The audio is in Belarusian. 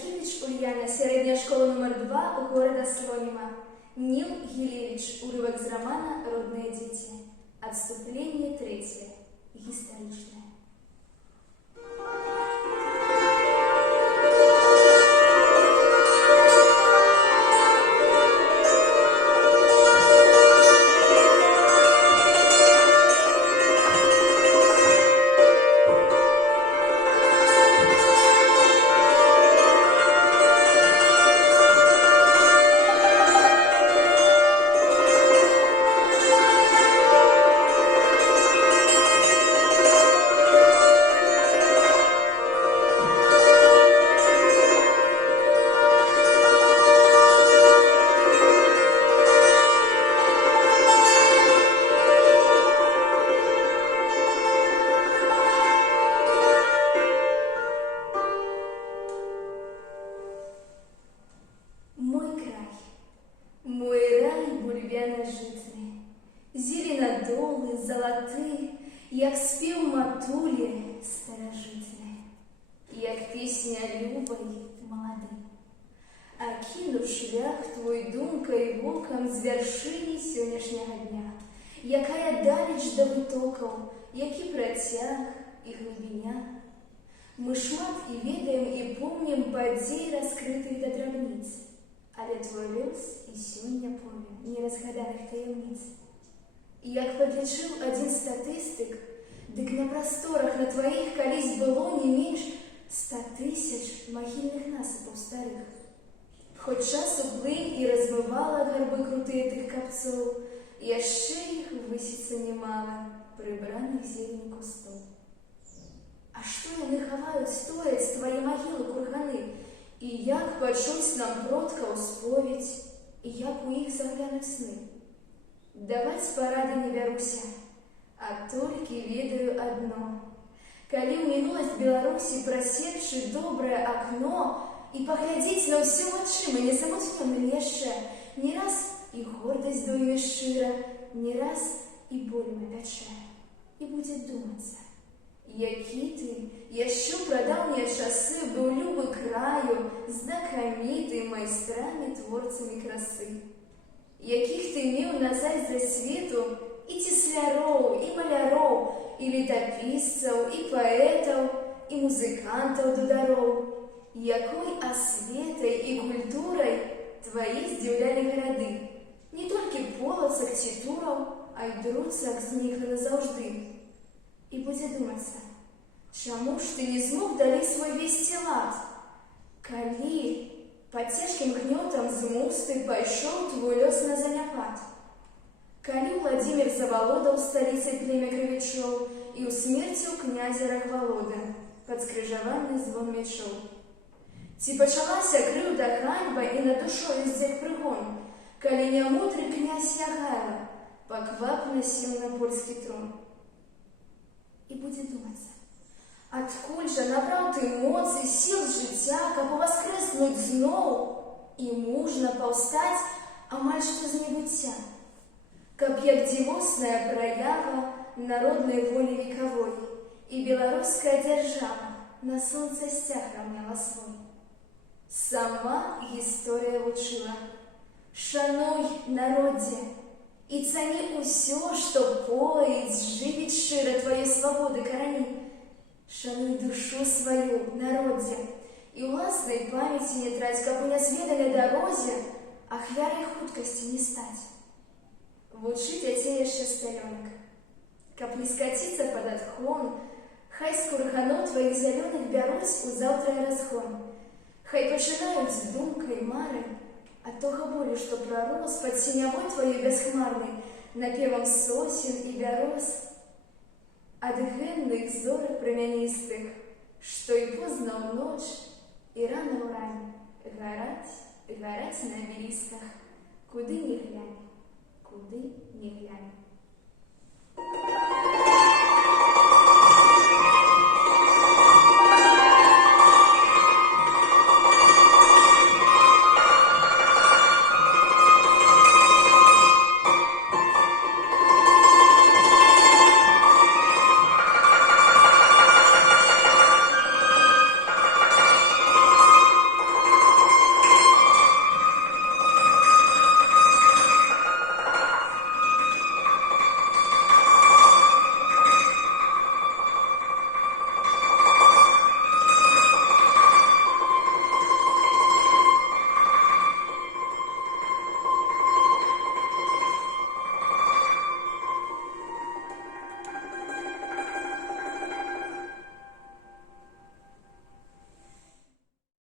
Маркевич Ульяна, середня школа номер 2 у города Слонима. Нил Гилевич, урывок из романа «Родные дети». Отступление 3. Историчное. Мой рай бульбяно-житний, зеленодолы, золоты, як спів матулі старожитні, як пісня любої молоди. А кину шлях твой думкой воком з вершині сьогоднішнього дня, якая далеч до витоков, які протяг і глибиня. Мы шмат і ведаем, і помним падзей раскрытых до драбниц, але твой лёс і сёння поле неразгаданых таямниц. І як падлічыў адзін статыстык, дык на прасторах на тваіх калісь было не менш 100 000 магільных насыпаў старых. Хоць часу плынь і размывала гарбы крутыя тых капцоў, яшчэ іх высіцца немала прыбраных зелень кустоў. А што яны хаваюць, стояць твае магілы курганы, і як пачуць нам продкаў споведь, і як у іх заглянуць сны? Даваць парады не бяруся, а толькі ведаю адно. Калі ў мінуласць Беларусі прасекчы добрае акно і паглядзець на ўсё вачыма незамутнёным яшчэ, не раз і гордасць дойме шчыра, не раз і боль напячэ, і будзе думацца, які ты яшчэ прадаўнія часы быў любы краю, знакаміты майстрамі творцамі красы, якіх ты меў на зайздрасць свету і цесляроў, і маляроў, і летапісцаў, і паэтаў, і музыкантаў дудароў, якой асветай і культурай твае здзіўлялі гарады. Не толькі полацак ці тураў, а й друцак зніклі назаўжды. І будзе думацца, чаму ж ты не змог далей свой весці лад? Калі пад цяжкім гнётам змусты пайшоў твой лёс на заняпад? Калі Владзімір завалодаў сталіцай племя крывічоў і усмерціў князя Рахвалода пад скрыжаваны звон мячоў? Ці пачалася крыўда ганьба і на душою здзек прыгон, калі нямудры князь Ягайла паквапна сеў на польскі трон? І будзе думацца, адкуль жа набраў ты моцы, сіл жыцця, каб уваскрэснуць зноў і мужна паўстаць амаль што з небыцця, каб як дзівосная праява народнай волі векавой і беларуская дзяржава на сонца сцяг раўняла свой. Сама гісторыя вучыла: шануй, народзе, і цані ўсё, што поіць, жывіць шчыра твае свабоды карані. Шануй душу сваю, народзе, і ўласнай памяці не траць, каб у нязведанай дарозе ахвярай хуткасці не стаць. Вучы дзяцей яшчэ з пялёнак, каб не скаціцца пад адхон, хай з курганоў тваіх зялёных бяруць у заўтра разгон. Хай пачынаюць з думкай мары ад тога болю, што прарос пад сінявой тваёй бясхмарнай напевам сосен і бяроз, ад гэнных зорак прамяністых, што і позна ў ноч, і рана ўрань гараць на абелісках, куды не глянь, куды не глянь.